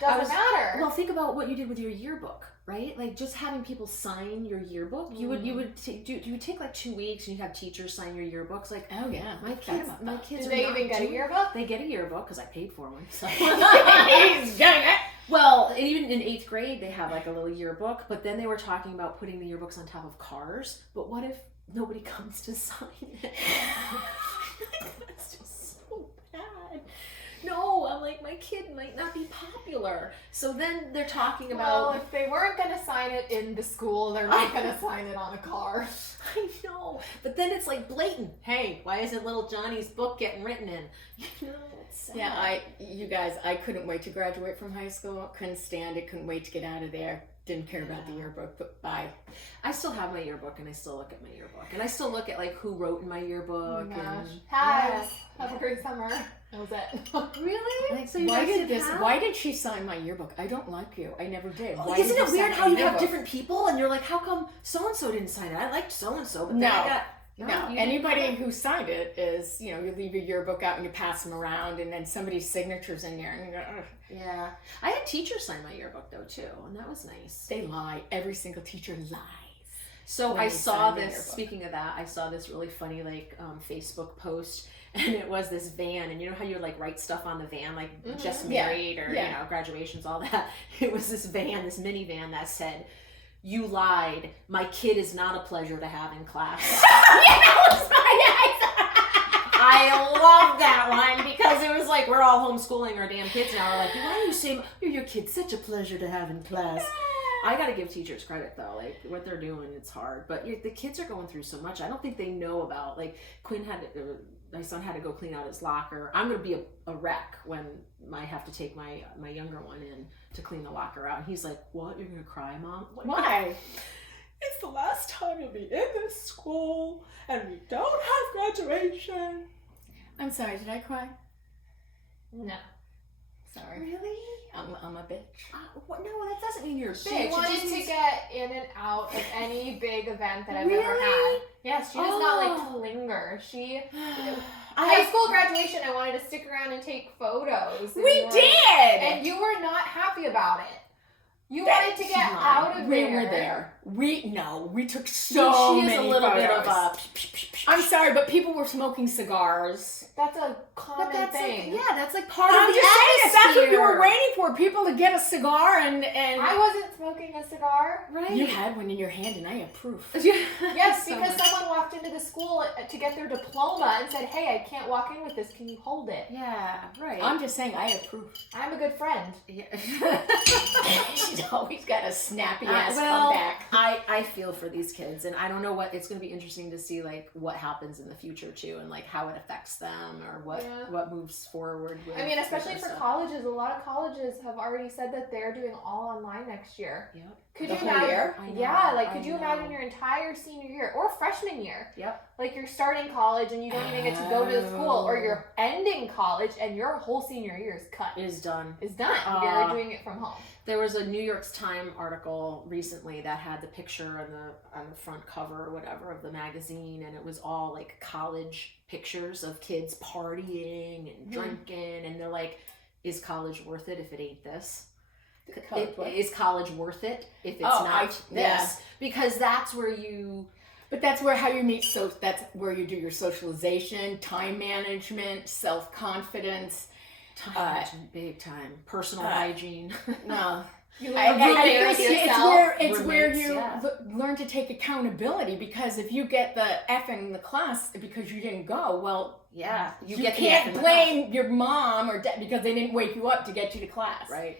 college, doesn't matter. Well, think about what you did with your yearbook, right? Like just having people sign your yearbook. You would take like 2 weeks, and you'd have teachers sign your yearbooks. Like, oh yeah, my kids. Do they even get a yearbook? They get a yearbook because I paid for one. So. He's getting it. Well, and even in 8th grade, they have like a little yearbook. But then they were talking about putting the yearbooks on top of cars. But what if nobody comes to sign it? That's just so bad. No, I'm like, my kid might not be popular. So then they're talking about... Well, if they weren't going to sign it in the school, they're not going to sign it on a car. I know. But then it's like blatant. Hey, why isn't little Johnny's book getting written in? You know, it's sad. Yeah, you guys, I couldn't wait to graduate from high school. Couldn't stand it. Couldn't wait to get out of there. Didn't care about the yearbook, but bye. I still have my yearbook, and I still look at my yearbook. And I still look at, like, who wrote in my yearbook. Oh my gosh. And, Have a great summer. That was it. Really? Like, so why did she sign my yearbook? I don't like you. I never did. Oh, isn't it weird how you have different people, and you're like, how come so-and-so didn't sign it? I liked so-and-so, but then I got... No, anybody who signed it is, you leave your yearbook out and you pass them around, and then somebody's signature's in there. And you go, ugh. Yeah. I had teachers sign my yearbook, though, too, and that was nice. They lie. Every single teacher lies. So I saw this, speaking of that, I saw this really funny, like, Facebook post, and it was this van, and you know how you like write stuff on the van, like just married or, graduations, all that. It was this van, this minivan that said, "You lied. My kid is not a pleasure to have in class." I love that one because it was like we're all homeschooling our damn kids now. We're like, why do you say your kid's such a pleasure to have in class? I got to give teachers credit though. Like what they're doing, it's hard. But the kids are going through so much. I don't think they know about like my son had to go clean out his locker. I'm going to be a wreck when I have to take my younger one in to clean the locker out. And he's like, "What? You're going to cry, Mom?" Like, why? It's the last time you'll be in this school, and we don't have graduation. I'm sorry, did I cry? No. Sorry. Really? I'm a bitch. No, that doesn't mean you're a bitch. She wanted to get in and out of any big event that I've ever had. Yes, she does not like to linger. High school graduation, I wanted to stick around and take photos. We did! And you were not happy about it. You wanted to get out of there. We were there. We took so many photos. She is a little bit of a... I'm sorry, but people were smoking cigars. That's a common thing. Like, that's like part of the atmosphere. Saying, that's what you were waiting for, people to get a cigar and... I wasn't smoking a cigar. Right. You had one in your hand and I approve. Yes, because someone walked into the school to get their diploma and said, "Hey, I can't walk in with this. Can you hold it?" Yeah, right. I'm just saying I approve. I'm a good friend. Yeah. She's always got a snappy ass comeback. I feel for these kids, and I don't know what it's going to be interesting to see, like what happens in the future too, and like how it affects them or what moves forward. With, I mean, especially for colleges, a lot of colleges have already said that they're doing all online next year. Yep. Could the you whole imagine? Year? Yeah, like could you imagine your entire senior year or freshman year? Yep. Like you're starting college and you don't even get to go to the school, or you're ending college and your whole senior year is cut. Is done. You're doing it from home. There was a New York Times article recently that had the picture on the front cover or whatever of the magazine, and it was all like college pictures of kids partying and drinking, and they're like, "Is college worth it if it ain't this? Is college worth it if it's not this?" Yeah. Because that's where you... But that's where how you meet. So that's where you do your socialization, time management, self-confidence. Time management, big time. Personal hygiene. No. It's where you learn to take accountability, because if you get the F in the class because you didn't go, well, you can't blame your mom or dad because they didn't wake you up to get you to class. Right.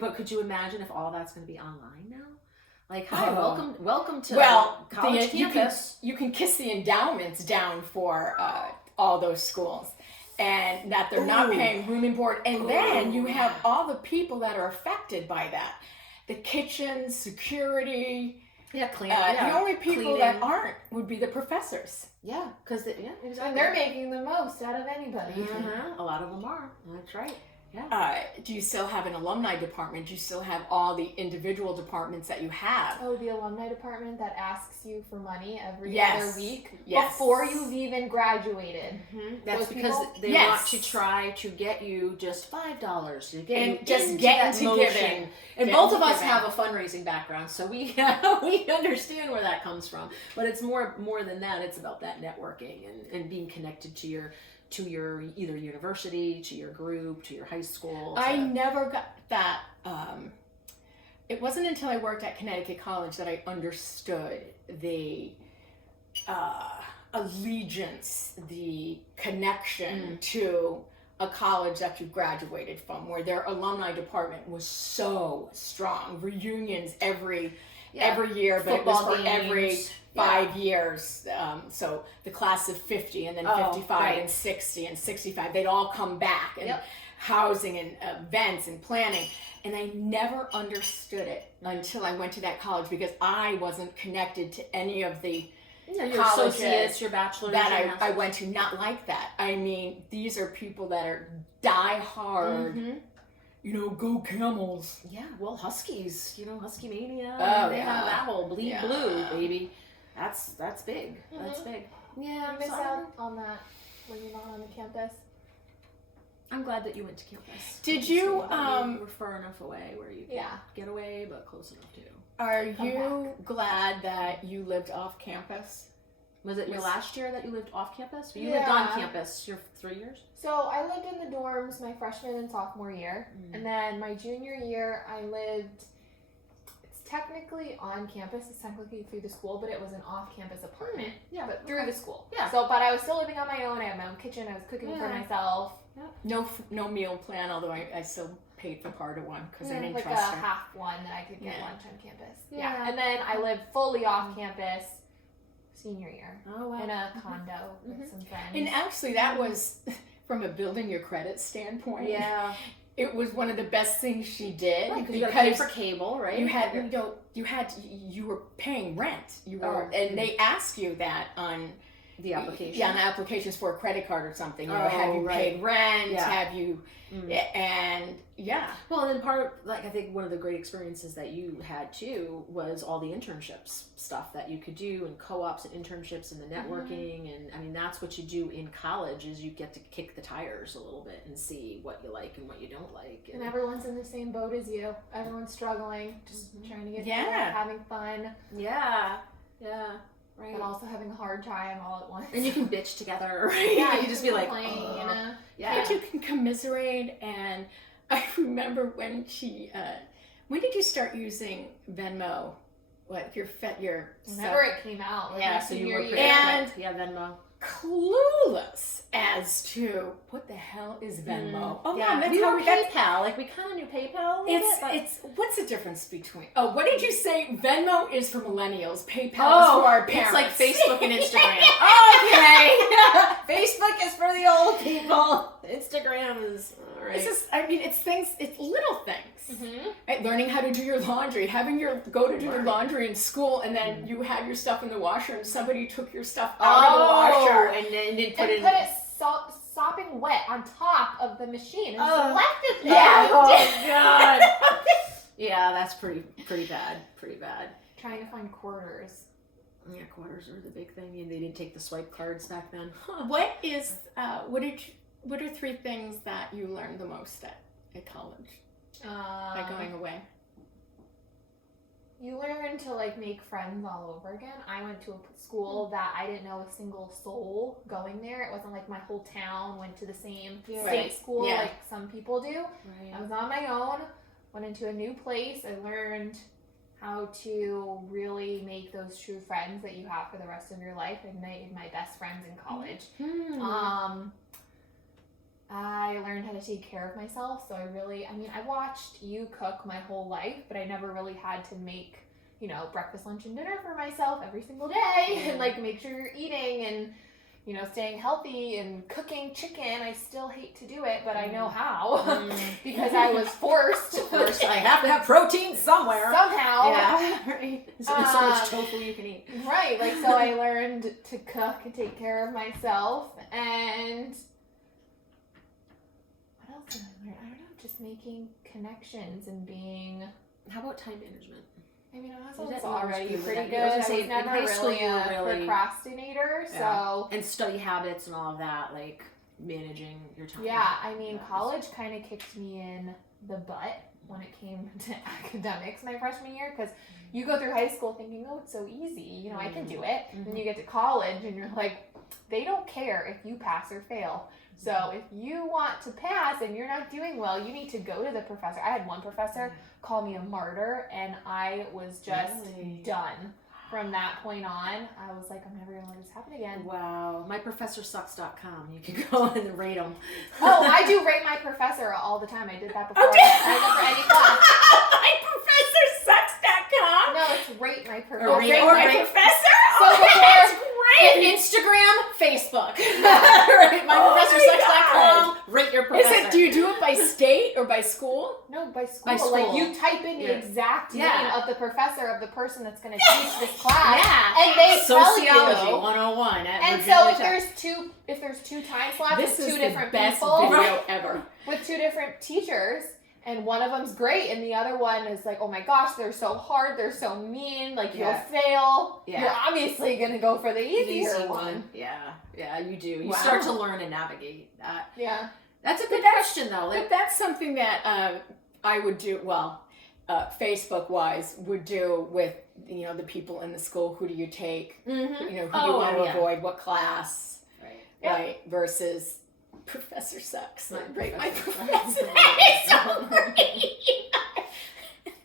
But could you imagine if all that's going to be online now? Like, hi, welcome to college campus. You can kiss the endowments down for all those schools. And that they're not paying room and board. And then you have all the people that are affected by that. The kitchen, security. Yeah, cleaning. The only people that aren't would be the professors. Yeah, because and they're making the most out of anybody. A lot of them are. That's right. Do you still have an alumni department? Do you still have all the individual departments that you have? Oh, the alumni department that asks you for money every Yes. other week Yes. before you've even graduated. That's Those because people? they Yes. want to try to get you just $5 to get And you just into get that into motion. giving. And Get both into of us giving. have a fundraising background, so we we understand where that comes from. But it's more than that. It's about that networking and being connected to your either university, to your group, to your high school. I never got that. It wasn't until I worked at Connecticut College that I understood the allegiance, the connection to a college that you graduated from, where their alumni department was so strong. Reunions every year, but it was Football for games. every 5 years. So the class of 50 and then 55 right. and 60 and 65, they'd all come back. And housing and events and planning. And I never understood it until I went to that college, because I wasn't connected to any of the your colleges associates, your bachelor's, that your I master's. went to. Not like that. I mean, these are people that are die hard. You know, go Camels. Yeah, well, Huskies, Husky Mania. Oh, they yeah. have that whole bleed Yeah. blue, baby. That's big. That's big. Yeah, You miss so out on that when you're not on the campus. I'm glad that you went to campus. Did It's you, good that you were far enough away where you can get away, but close enough too. Are you glad that you lived off campus? Was it your last year that you lived off campus? You Yeah. lived on campus your 3 years? So I lived in the dorms my freshman and sophomore year. And then my junior year, I lived, it's technically on campus, it's technically through the school, but it was an off-campus apartment. Yeah, But through the school. Yeah. So, but I was still living on my own. I had my own kitchen. I was cooking for myself. No meal plan, although I still paid for part of one because I didn't like trust a her. half one that I could get Yeah. lunch on campus. Yeah. And then I lived fully off campus senior year Oh, wow. in a condo with some friends. And actually, that was, from a building your credit standpoint, it was one of the best things she did, Right, because you got to pay for cable, right? you were paying rent. You were, and they ask you that on the application. Yeah, on applications for a credit card or something. You know, Oh, have you paid rent? Yeah. Have you? And Well, and then part of, I think one of the great experiences that you had too was all the internships stuff that you could do, and co-ops and internships and the networking. And I mean, that's what you do in college, is you get to kick the tires a little bit and see what you like and what you don't like. And everyone's in the same boat as you. Everyone's struggling, just trying to get through it, having fun. Yeah. Right. But also having a hard time all at once. And you can bitch together, right? Yeah, you just be like, complain, And you can commiserate. And I remember when when did you start using Venmo? What your Whenever it came out. Like my so you senior were year. pretty And- quick. Venmo. clueless as to what the hell is Venmo. Oh, Yeah, Mom, that's we how were we got. PayPal. Like, we kind of knew PayPal a little bit, but- It's what's the difference between? Oh, what did you say? Venmo is for millennials. PayPal is for our parents. It's like Facebook and Instagram. Okay. Facebook is for the old people. Instagram is all right. It's things. It's little things. Mm-hmm. Right? Learning how to do your laundry, having your go to do your laundry in school, and then you had your stuff in the washer, and somebody took your stuff out of the washer. and then you Put it sopping wet on top of the machine and just left it there. Yeah. Oh God. Yeah, that's pretty bad. Pretty bad. Trying to find quarters. Yeah, quarters are the big thing. And they didn't take the swipe cards back then. What are 3 things that you learned the most at college by going away? You learn to make friends all over again. I went to a school that I didn't know a single soul going there. It wasn't like my whole town went to the same state school like some people do. Right. I was on my own, went into a new place. I learned how to really make those true friends that you have for the rest of your life. I made my best friends in college. I learned how to take care of myself. So I watched you cook my whole life, but I never really had to make, breakfast, lunch, and dinner for myself every single day and make sure you're eating and, staying healthy and cooking chicken. I still hate to do it, but I know how because I was forced. First, I have to have protein somewhere. Somehow. Yeah. Right. There's only so much tofu you can eat. Right. So I learned to cook and take care of myself. And what else did I learn? I don't know. just making connections and being. How about time management? I mean, I You was did already always pretty do good. that. I I was gonna was say, never in high school, really you were a really- procrastinator, Yeah. so. And study habits and all of that, like managing your time. Yeah, I mean, Yes. college kind of kicked me in the butt when it came to academics my freshman year, because you go through high school thinking, oh, it's so easy, you know, I can do it. Mhm. Then you get to college and you're like, they don't care if you pass or fail. So if you want to pass and you're not doing well, you need to go to the professor. I had one professor call me a martyr, and I was just Really? done. From that point on, I was like, I'm never going to let this happen again. Wow. MyProfessorSucks.com. You can go and rate them. Oh, I do rate my professor all the time. I did that before. Okay. I go for any class. MyProfessorSucks.com. No, it's rate my professor. Or rate my professor? So Oh, before- that's great. Instagram, Facebook. right, Oh MyProfessorSucks.com. Rate your professor. Do you do it by state or by school? No, by school. By school. Like, you type in the Yeah. exact name Yeah. of the professor of the person that's going to teach this class. Yeah. And they Sociology tell you. 101. at And Virginia so if Tech. there's two time slots This with is two the different best people, video ever. with two different teachers, and one of them's great, and the other one is like, oh my gosh, they're so hard, they're so mean, like Yeah. you'll fail. Yeah. You're obviously gonna go for the easier Easy one. Yeah, you do. You Wow. start to learn and navigate that. Yeah. That's a good that's- question, though. Like, But that's something that I would do, Facebook-wise, would do with, the people in the school. Who do you take? Who do you want to avoid? What class? right. Yeah. Right? Versus Professor Sucks. My Rate my professor professor. sucks. It's so great.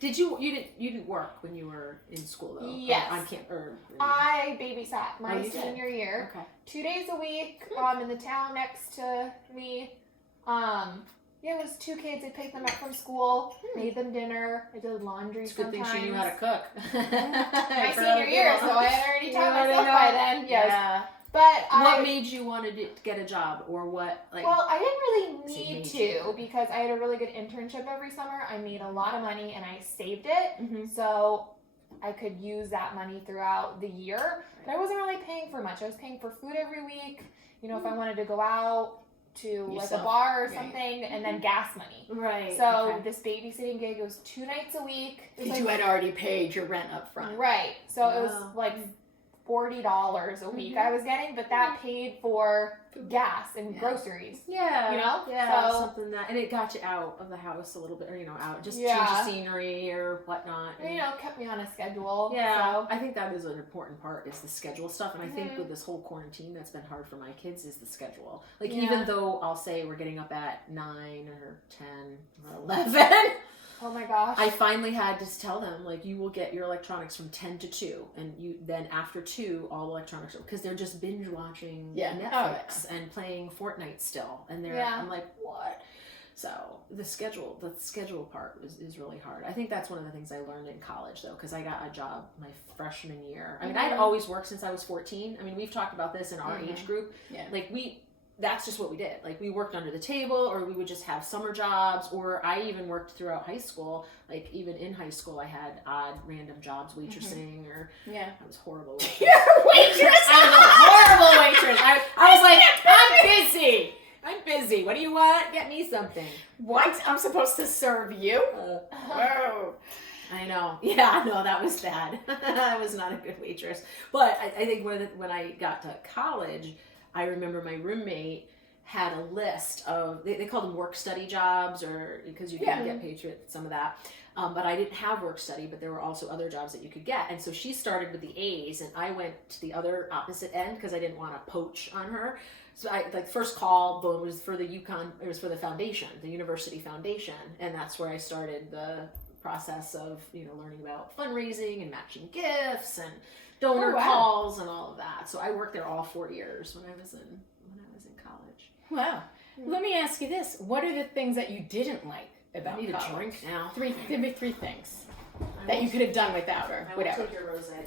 You didn't work when you were in school, though? Yes. On camp, or... I babysat my you did? senior year. Okay. 2 days a week, in the town next to me. It was 2 kids. I picked them up from school, made them dinner. I did laundry It's a good thing sometimes. she knew how to cook. My senior year, so I had already taught myself by then. Yes. Yeah. But What made you want to get a job, or what? Like, well, I didn't really So you need made to you. because I had a really good internship every summer. I made a lot of money and I saved it, Mhm. so I could use that money throughout the year. But I wasn't really paying for much. I was paying for food every week. If I wanted to go out to like a Yourself. bar or Yeah. something, and then gas money. right. So okay. this babysitting gig was 2 nights a week. It was Because you had already paid your rent up front. right. So it Wow. was like $40 a week I was getting, but that paid for gas and Yeah. groceries. Yeah. You know? Yeah. So- Something that, and it got you out of the house a little bit, or out, just Yeah. change of scenery or whatnot. And, Kept me on a schedule. yeah, So. I think that is an important part, is the schedule stuff. And I think Mhm. with this whole quarantine, that's been hard for my kids, is the schedule. Like, Yeah. even though I'll say we're getting up at 9 or 10 or 11, Oh my gosh. I finally had to tell them, like, you will get your electronics from 10 to 2, and then after 2, all electronics, because they're just binge watching Yeah. Netflix and playing Fortnite still, and Yeah. I'm like, what? So the schedule part is really hard. I think that's one of the things I learned in college, though, because I got a job my freshman year. I mean, I'd Mhm. always worked since I was 14. I mean, we've talked about this in our Mhm. age group. Yeah. Like, that's just what we did. Like, we worked under the table, or we would just have summer jobs, or I even worked throughout high school. Like, even in high school, I had odd random jobs, waitressing, or Yeah. I was horrible. Waitress. You're a waitress! I was a horrible waitress. I was like, I'm busy. I'm busy. What do you want? Get me something. What? I'm supposed to serve you? Whoa. I know. Yeah, no, that was bad. I was not a good waitress. But I think when I got to college, I remember my roommate had a list of, they called them work study jobs, or because you didn't get paid for some of that. But I didn't have work study, but there were also other jobs that you could get. And so she started with the A's, and I went to the other opposite end because I didn't want to poach on her. So first call, boom, was for it was for the foundation, the university foundation. And that's where I started the process of, learning about fundraising and matching gifts and donor calls and all of that. So I worked there all 4 years when I was in college. Wow. Let me ask you this. What are the things that you didn't like about I need college? a drink now. Give me 3 things that you could have done without her. I will Whatever. take your rosé.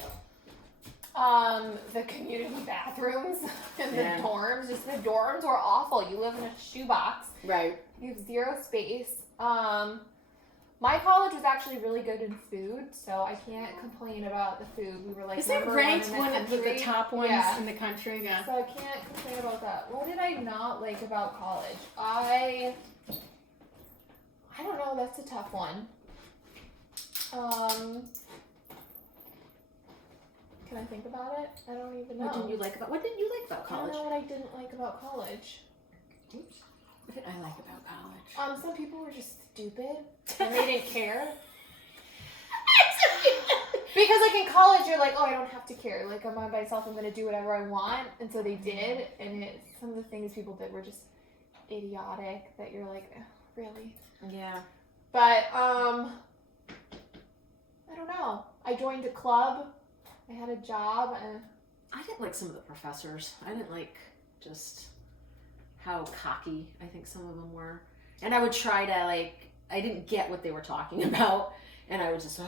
The community bathrooms and Yeah. the dorms. Just the dorms were awful. You live in a shoebox. Right. You have zero space. My college was actually really good in food, so I can't complain about the food. We were like Is it number ranked one one in of the the country. top ones Yeah. in the country? Yeah. So I can't complain about that. What did I not like about college? I I don't know. That's a tough one. Can I think about it? I don't even know. What didn't you like about college? I don't know what I didn't like about college. Oops. What did I like about college? Some people were just stupid and they didn't care. Because like in college, you're like, oh, I don't have to care. Like I'm by myself, I'm gonna do whatever I want, and so they did. And some of the things people did were just idiotic. That you're like, really? Yeah. But I don't know. I joined a club. I had a job, and I didn't like some of the professors. I didn't like just how cocky I think some of them were. And I would try to like, I didn't get what they were talking about. And I was just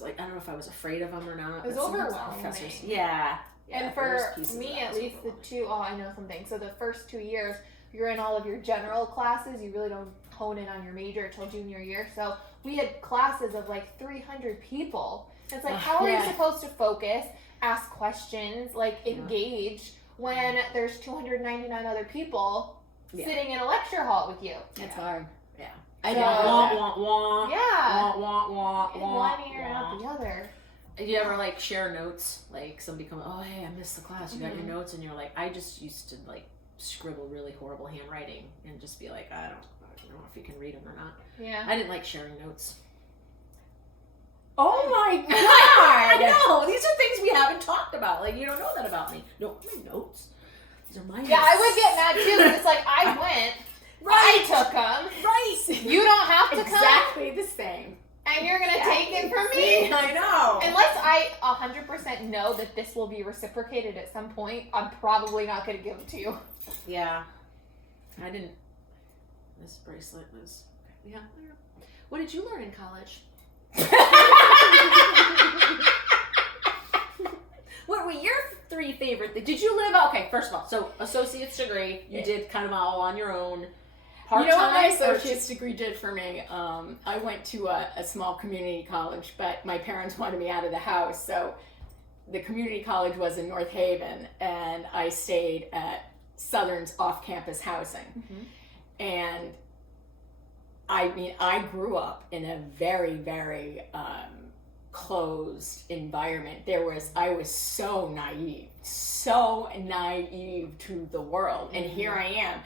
like, I don't know if I was afraid of them or not. It was but some of those overwhelming. professors, yeah. And for me, at least I know something. So the first 2 years, you're in all of your general classes. You really don't hone in on your major until junior year. So we had classes of like 300 people. It's like, how are you supposed to focus, ask questions, like engage when there's 299 other people sitting in a lecture hall with you? That's hard. Yeah. I So- don't Yeah. In In one ear and out the other. You ever like share notes? Like somebody come, oh hey, I missed the class. You got your notes, and you're like, I just used to like scribble really horrible handwriting and just be like, I don't know if you can read them or not. Yeah. I didn't like sharing notes. Oh my god! I know, these are things we haven't talked about. Like you don't know that about me. No, my notes. These are my notes. Yeah, I would get mad too. 'Cause it's like I went, I took them. Right. You don't have to come, Exactly the same. and you're gonna take it from me. I know. Unless I 100% know that this will be reciprocated at some point, I'm probably not gonna give it to you. Yeah. I didn't. This bracelet was. Yeah. What did you learn in college? What were your 3 favorite things? Did you live? Okay, first of all, so associate's degree, you did kind of all on your own. You know what my Part-time or associate's degree did for me? I went to a small community college, but my parents wanted me out of the house, so the community college was in North Haven, and I stayed at Southern's off-campus housing. Mm-hmm. And I mean, I grew up in a very, very closed environment. I was so naive to the world. And here I am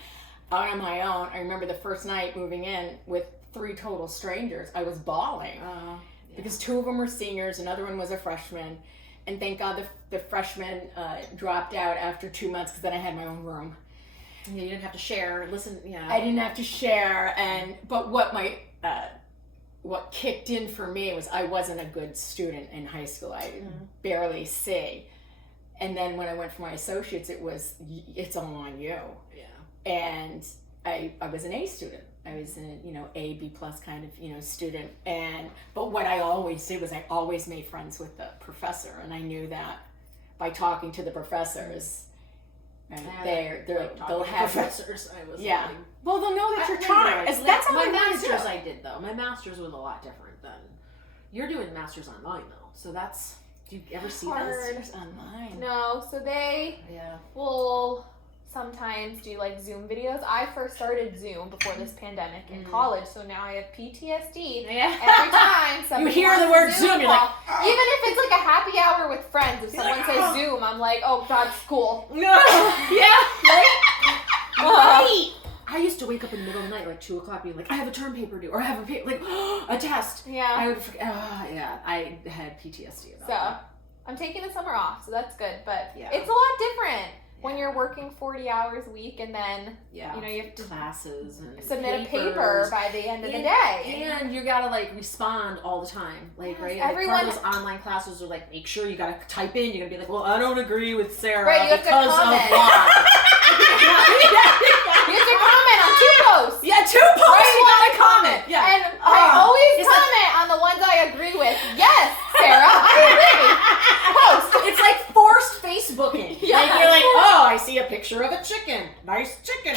out on my own. I remember the first night moving in with 3 total strangers. I was bawling because 2 of them were seniors, another one was a freshman. And thank God the freshman dropped out after 2 months because then I had my own room. Yeah, you didn't have to share. Listen, yeah. I didn't have to share, but what kicked in for me was I wasn't a good student in high school. I barely C. And then when I went for my associates, it's all on you. Yeah. And I was an A student. I was an A, B plus kind of student. But what I always did was I always made friends with the professor, and I knew that by talking to the professors. Right. They'll have professors. I was well, they'll know that you're trying. That's how my I master's. I did though. My master's was a lot different than you're doing. Masters online though, so that's. Do you ever see masters online? No, so they will sometimes do like Zoom videos. I first started Zoom before this pandemic in college, so now I have PTSD. Yeah. Every time somebody you hear the word Zoom, you're like, even if it's like a happy hour with friends, if someone says Zoom, I'm like, oh God, school. No. Yeah. Right. Right. I used to wake up in the middle of the night, like 2 o'clock, being like, I have a term paper due, or I have a test. Yeah. I would forget. I had PTSD about that. I'm taking the summer off, so that's good. But Yeah. it's a lot different when you're working 40 hours a week, and then you have to classes and submit a paper by the end of the day. And you gotta like respond all the time. Like right? Everyone, like, part of those online classes are like, make sure you gotta type in, you're gonna be like, well, I don't agree with Sarah right, you because have to comment. of why. You have to comment on 2 posts. Yeah, 2 posts right, you gotta comment. Yeah. And I always comment on the ones I agree with. Yes, Sarah, I agree. Post. It's like forced Facebooking. Yeah. Like you're like, oh, I see a picture of a chicken. Nice chicken.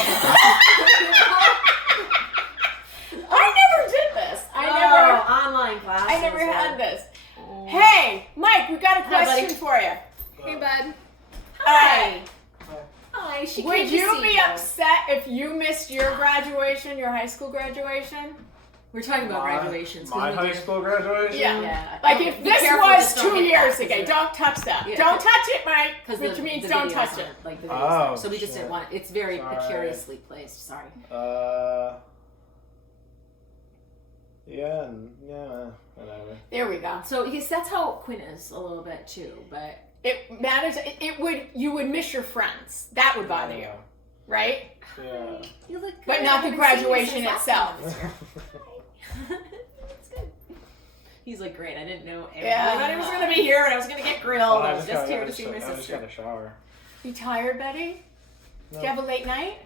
I never did this. Online classes. I never had this. Hey, Mike, we got a question for you. Hey, bud. Hi. Hi. She Would you be upset if you missed your graduation, your high school graduation? We're talking about graduations. 'cause My we high did- school graduation? Yeah. Yeah. Like Okay, if be this careful, was just don't 2 hit years that, ago, 'cause don't touch that. Yeah, Don't touch it, Mike. Because Which means the don't video's touch it. Like the Oh, videos so we just shit. didn't want. It's very Sorry. precariously placed. Sorry. Yeah, whatever. There we go. So that's how Quinn is a little bit too, but It matters. It would. You would miss your friends. That would bother you, right? Yeah. you look. But good. not I the haven't seen you graduation since last itself. time. That's good. He's like, great. I didn't know Yeah. everybody was gonna be here, and I was gonna get grilled. Oh, I was just here to see my I just sister. got a shower. You tired, Betty? No. Did you have a late night?